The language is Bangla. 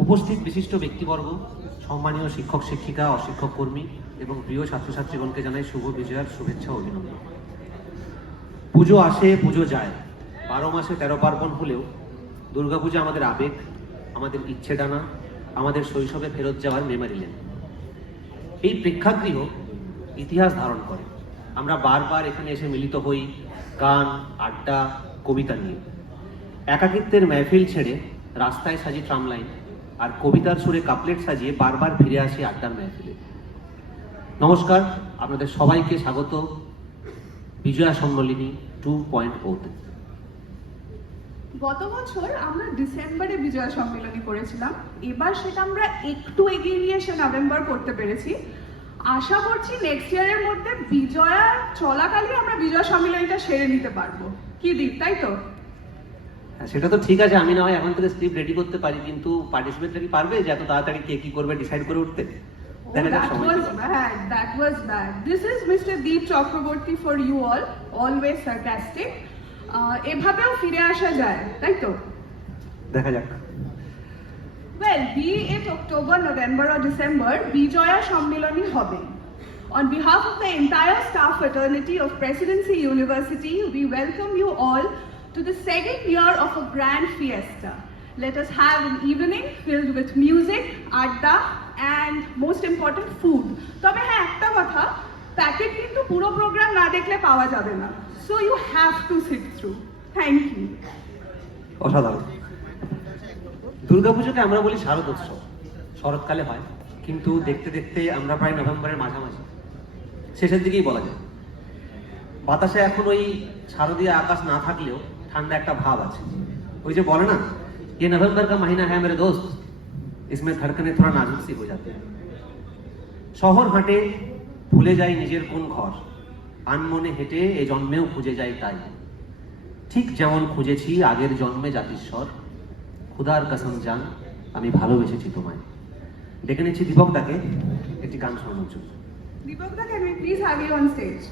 উপস্থিত বিশিষ্ট ব্যক্তিবর্গ, সম্মানীয় শিক্ষক শিক্ষিকা, অশিক্ষক কর্মী এবং প্রিয় ছাত্রছাত্রীগণকে জানাই শুভ বিজয়ার শুভেচ্ছা ও অভিনন্দন। পুজো আসে, পুজো যায়, 12 মাসে 13 পার্বণ হলেও দুর্গাপূজা আমাদের আবেগ, আমাদের ইচ্ছে ডানা, আমাদের শৈশবে ফেরত যাওয়ার মেমারি লেন। এই প্রেক্ষাগৃহ ইতিহাস ধারণ করে। আমরা বারবার এখানে এসে মিলিত হই গান, আড্ডা, কবিতা নিয়ে। একাকিত্বের মেহফিল ছেড়ে রাস্তায় সাজি ট্রামলাইন, আর কবিতার সুরে কাপলেট সাজিয়ে বারবার ফিরে আসি আড্ডার মেহফিলে। নমস্কার, আপনাদের সবাইকে স্বাগত বিজয়া সম্মেলনী 2.0-তে। গত বছর আমরা ডিসেম্বরে বিজয়া সম্মেলনী করেছিলাম, এবার সেটা আমরা একটু এগিয়ে নিয়ে এসে নভেম্বর করতে পেরেছি। আশা করছি নেক্সট ইয়ারের মধ্যে বিজয়া চলাকালীন আমরা বিজয়া সম্মেলনীটা সেরে নিতে পারবো। কি দীপ, তাই তো? সেটা তো ঠিক আছে, আমি না হয় এখন থেকে স্ক্রিপ্ট রেডি করতে পারি, কিন্তু পার্টিসিপেন্টরা কি পারবে যে এত তাড়াতাড়ি কে কি করবে ডিসাইড করে উঠতে? That was bad. This is Mr. Deep Chakraborty for you all, always sarcastic. এভাবেও ফিরে আসা যায়, তাই তো? দেখা যাক। Well, be it October, November or December, Bijoya Shammilani hobe. On behalf of the entire staff fraternity of Presidency University, we welcome you all to the second year of a grand fiesta. Let us have an evening filled with music, adda, and most important, food. তবে হ্যাঁ, একটা কথা, প্যাকেট কিন্তু পুরো প্রোগ্রাম না দেখলে পাওয়া যাবে না। So you have to sit through. Thank you. অসাধারণ। দুর্গাপুজোকে আমরা বলি শারদোৎসব, শরৎকালে হয়, কিন্তু দেখতে দেখতে আমরা প্রায় নভেম্বরের মাঝামাঝি, শেষের দিকেই বলা যায়। বাতাসে এখন ওই শারদীয় আকাশ না থাকলেও ঠান্ডা একটা ভাব আছে। ওই যে বলে না, ये नवंबर का महीना है मेरे दोस्त, इसमें धड़कने थोड़ा नाजुक सी हो जाती है। শহর হাঁটে, ভুলে যাই নিজের কোন ঘর, আনমনে হেঁটে এ জন্মেও খুঁজে যাই তাই, ঠিক যেমন খুঁজেছি আগের জন্মে জাতিস্বর, খুদার কসম জান আমি ভালোবেসেছি তোমায়। ডেকে নিচ্ছি দীপক দাকে একটি গান শোনানোর জন্য। Deepak, can we please have you on stage?